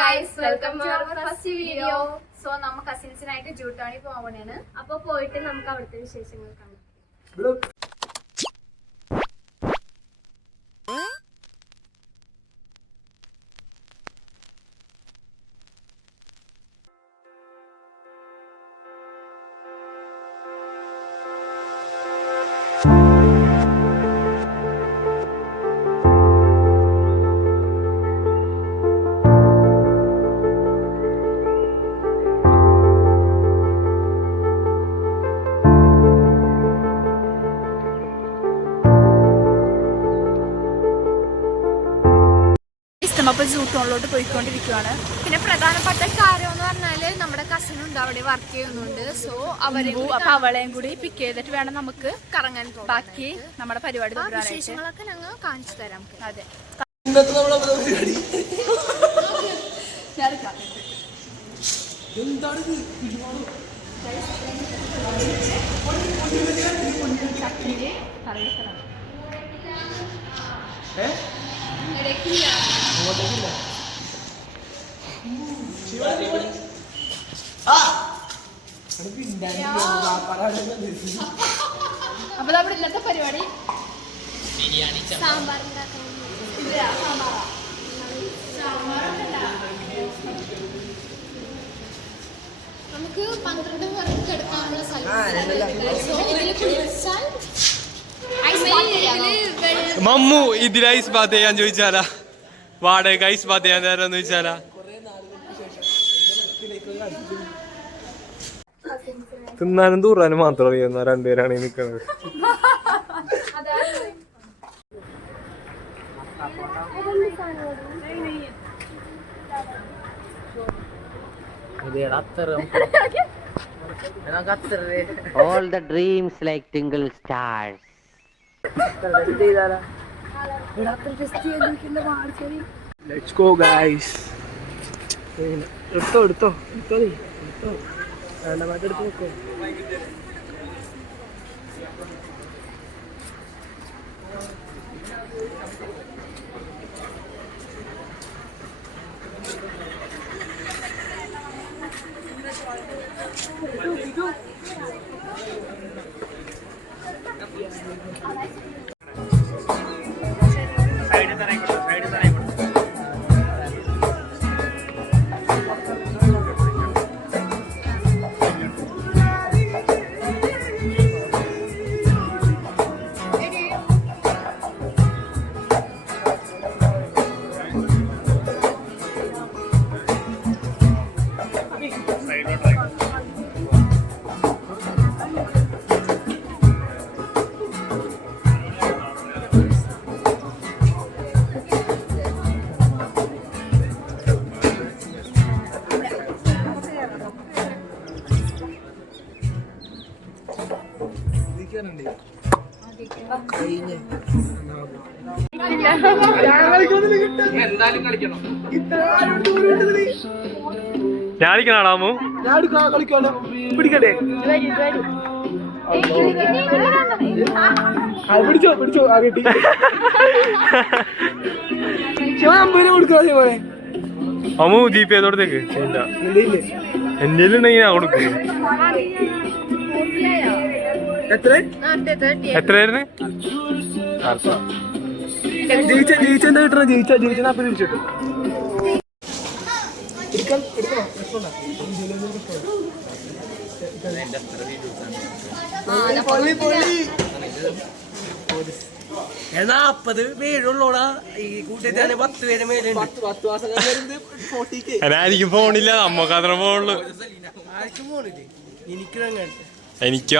guys, welcome to our first video. So നമ്മൾ കസിൻസിനായിട്ട് ജൂട്ടാണി പോവാനാണ്. അപ്പോൾ പോയിട്ട് നമുക്ക് അവിടുത്തെ വിശേഷങ്ങൾ കാണാം. അപ്പോൾ ജൂട്ടോണിലോട്ട് പോയിക്കൊണ്ടിരിക്കുകയാണ്. പിന്നെ പ്രധാനപ്പെട്ട കാര്യം എന്ന് പറഞ്ഞാൽ നമ്മുടെ കസിനുണ്ട്, അവിടെ വർക്ക് ചെയ്യുന്നുണ്ട്. സോ അപ്പൊ അവളെയും കൂടി പിക്ക് ചെയ്തിട്ട് വേണം നമുക്ക് കറങ്ങാൻ പോകാൻ. ബാക്കി നമ്മുടെ പരിപാടി വിശേഷങ്ങളൊക്കെ ഞങ്ങൾ കാണിച്ചു തരാം. അതെ, അപ്പൊ നമ്മുടെ ഇന്നത്തെ പരിപാടി സാമ്പാർ നമുക്ക് 12 പേർക്ക് എടുക്കാനുള്ള മമ്മു ഇതിൽ ഐസ് ബാത്ത് ചെയ്യാൻ ചോദിച്ചാലാ, വാടക ഐസ് ബാത്ത് ചെയ്യാൻ തരാന്ന് ചോദിച്ചാലാ. തിന്നാനും തൂറാനും മാത്രം അറിയുന്ന രണ്ടുപേരാണ് ഈ നിൽക്കുന്നത്. All the dreams like twinkle stars. Let's go guys. എടുത്തോ ഞാൻ കളിക്കണാമോ? പിടിക്കട്ടെ, പിടിച്ചോ ആ കിട്ടി. കൊടുക്കാതെ പോലെ അമ്മു ജീപ്പ് ചെയ്തോടത്തേക്ക് എന്റെ ഉണ്ടെങ്കിൽ ഞാൻ കൊടുക്കും. എത്രയായിരുന്നു? ജയിച്ചെന്താ കിട്ടണം? ജയിച്ച അപ്പം തിരിച്ചിട്ടു. $40 പേരുള്ളോടാ ഈ കൂട്ടത്തില് 10 പേര് മേലെ. എനിക്ക് ഫോണില്ല, നമ്മക്ക് അത്ര ഫോണുള്ളു. ആർക്കും ഫോണില്ലേ?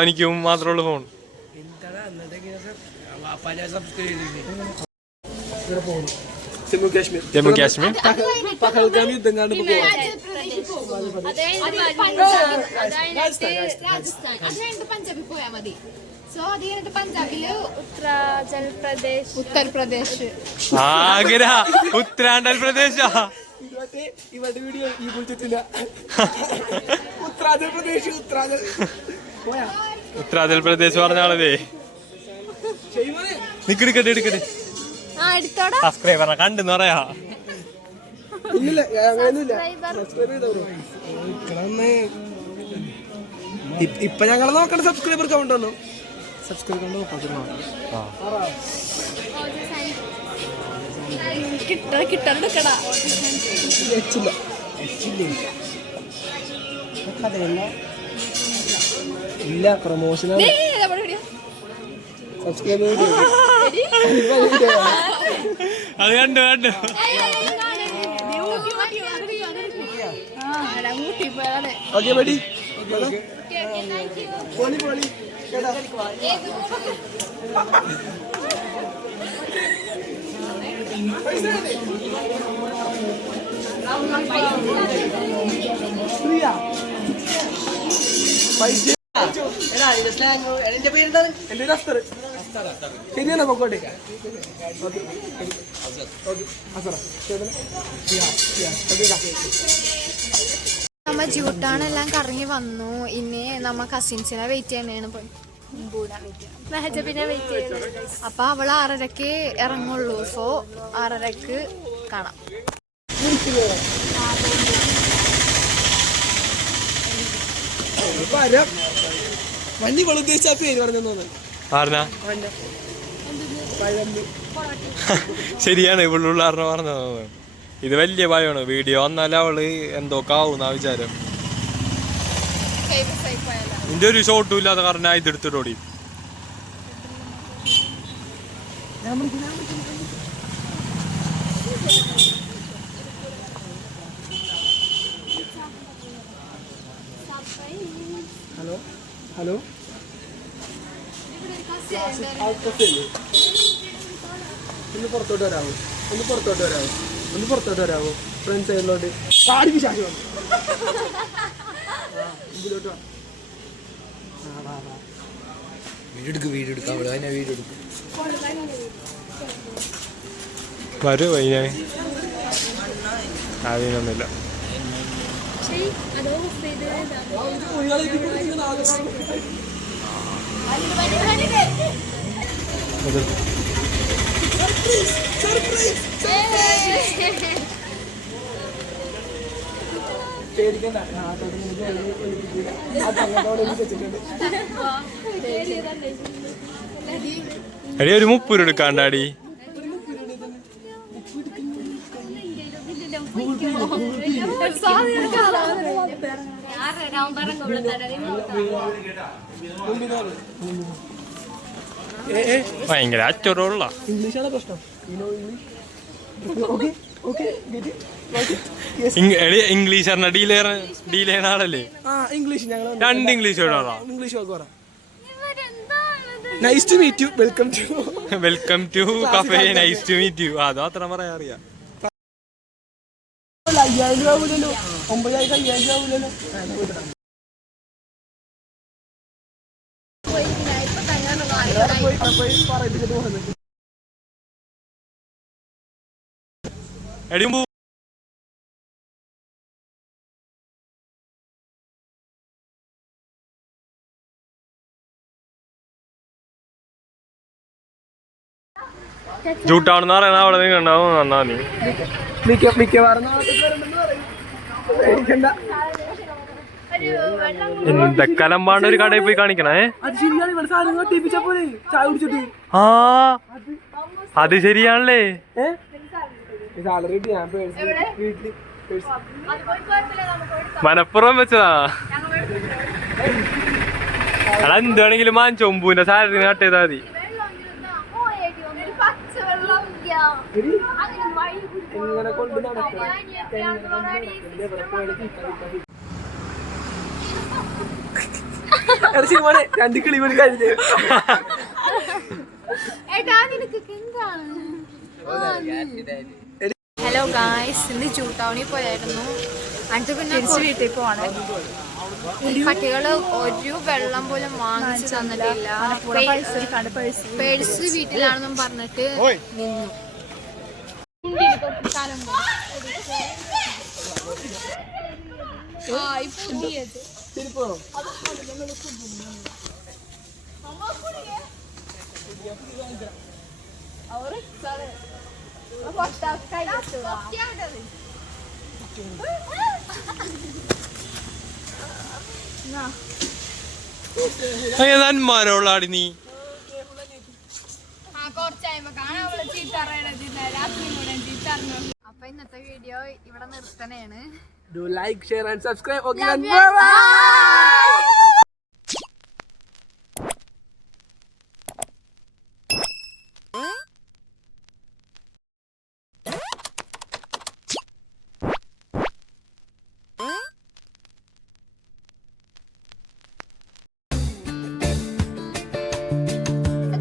എനിക്കും മാത്രമേ ഉള്ളു ഫോൺ. ജമ്മു കാശ്മീർ പഹൽഗാം യുദ്ധം കണ്ടു പോവാ. പഞ്ചാബിൽ പോയാ മതി. സോ അത് കഴിഞ്ഞിട്ട് പഞ്ചാബില് ഉത്തർപ്രദേശ്, ആഗ്ര, ഉത്തരാഖണ്ഡ് പ്രദേശ്. ഇവരുടെ വീഡിയോ ഈ വിളിച്ചിട്ടില്ല. ഉത്തരാഖണ്ഡ് പറഞ്ഞാളതേ. നിക്കെടുക്കട്ടെ എടുത്തോടാ സബ്സ്ക്രൈബർ കണ്ടെന്ന് പറയാ. ഇല്ല അങ്ങനെയൊന്നുമില്ല. സബ്സ്ക്രൈബ് ചെയ്തോ. ഇപ്പൊ ഞങ്ങൾ നോക്കണ്ട സബ്സ്ക്രൈബർ കൗണ്ട് വന്നു. സബ്സ്ക്രൈബ് കൗണ്ട് നോക്കാം. കിട്ടണ്ടാ ഇല്ല പ്രൊമോഷൻ സബ്സ്ക്രൈബ് അത് കണ്ടു ഓക്കെ മതി പോളി പോളി ശരിയാണ് പൊക്കോട്ടെ. നമ്മ ജൂട്ടാണെല്ലാം കറങ്ങി വന്നു. ഇനി നമ്മ കസിൻസിനെ വെയിറ്റ് ചെയ്യണേണ്. പിന്നെ വെയിറ്റ് ചെയ്യുന്നത്. അപ്പൊ അവള് 6:30 ഇറങ്ങുള്ളൂ. സോ 6:30 കാണാം. വണ്ടി കൊളുക്കേച്ച പേര് പറഞ്ഞു ശരിയാണ് ഇവളുള്ള പറഞ്ഞത്. ഇത് വലിയ ഭയമാണ്. വീഡിയോ വന്നാലും അവള് എന്തോ കാവുന്ന വിചാരം. ഇതിന്റെ ഒരു ഷോട്ടും ഇല്ലാതെ കാരണം ഞാൻ ഇതെടുത്തിട്ടോടി. ഹലോ ഹലോ ഒന്ന് പുറത്തോട്ട് വരാമോ ഫ്രണ്ട് സൈഡിലോട്ട് കാടിക്ക് ശാശം വീടെടുക്കാം വരൂ ഞാൻ അതിനൊന്നുമില്ല. എടി ഒരു 30 രൂപ എടുക്കാണ്ടാടി. ഭയങ്കര അച്ചോടുള്ള ഇംഗ്ലീഷാണ് പ്രശ്നം. ഇംഗ്ലീഷ് ഡീൽ ചെയ്യുന്ന ആളല്ലേ? ഇംഗ്ലീഷ് ഞങ്ങൾ 2 ഇംഗ്ലീഷ് ഇംഗ്ലീഷ് പറ. Nice to meet you. Welcome to cafe. Nice to meet you. അതോ അത്ര പറയാൻ അറിയാം. 5000 രൂപ ആവൂലല്ലോ. 9000 5000 രൂപ ആവൂലല്ലോ. എടി ജൂട്ടാണെന്ന് പറയുന്ന അവിടെ നിങ്ങൾ ഉണ്ടാവും. നന്നാ നീ മിക്കവാറും എന്തൊക്കെ അലമ്പാണ്ട് ഒരു കടയിൽ പോയി കാണിക്കണേ. അത് ശരിയാണ്. ഇവിടെ സാധനങ്ങൾ ടീപ്പിച്ചാ പോലെ ചായ കുടിച്ചിട്ട്. ആ അത് ശരിയാണല്ലേ. മനപ്പുറം വെച്ചതാ. അടാ എന്തുവാണെങ്കിലും ചൊമ്പൂന്റെ സാധനത്തിന് കട്ട് ചെയ്താൽ മതി. ഇങ്ങനെ കൊണ്ട് നടക്കണം. രണ്ട് കിളി കൂടി കഴിഞ്ഞു. ഹലോ ഗായ്സ്, ഇന്ന് ജൂ ടൗണിൽ പോയായിരുന്നു. എന്നിട്ട് പിന്നെ വീട്ടിൽ പോവാണ്. പട്ടികള് ഒരു വെള്ളം പോലും വാങ്ങിച്ചു തന്നിട്ടില്ല. പേഴ്സ് വീട്ടിലാണെന്നും പറഞ്ഞിട്ട് നിന്നു. നന്മാരോളാടി നീ. അപ്പൊ ഇന്നത്തെ വീഡിയോ ഇവിടെ നിർത്തണേണ്. Do like, share and subscribe. Okay, Love and you. bye-bye.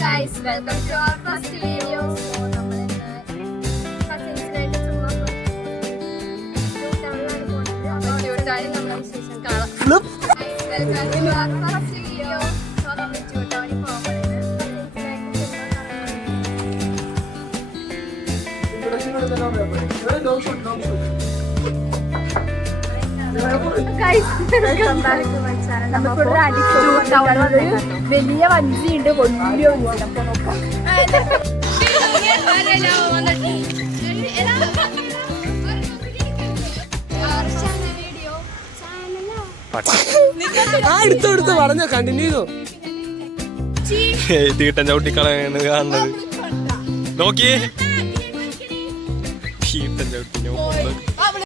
Guys, welcome to our first video. So, നമ്മളിന്ന് കസിൻസിനായിട്ട് ചുമ്മാ ജ്യൂട്ടാണ് നമ്മളെ വിശേഷം കാണാം. Guys, welcome to our first video. So, നമ്മൾ ജ്യൂട്ടാണി പോകുന്നത് കസിൻസിനായിട്ട് വലിയ വഞ്ചിയുണ്ട്, വലിയ വഞ്ചി. നമുക്ക് നോക്കാം. എടുത്തു പറഞ്ഞോ, കണ്ടിന്യൂ ചെയ്തോ. തീട്ടൻ ചവിട്ടിക്കളയാണ് കാണുന്നത്. നോക്കിയേ തീട്ടൻ ചവിട്ടി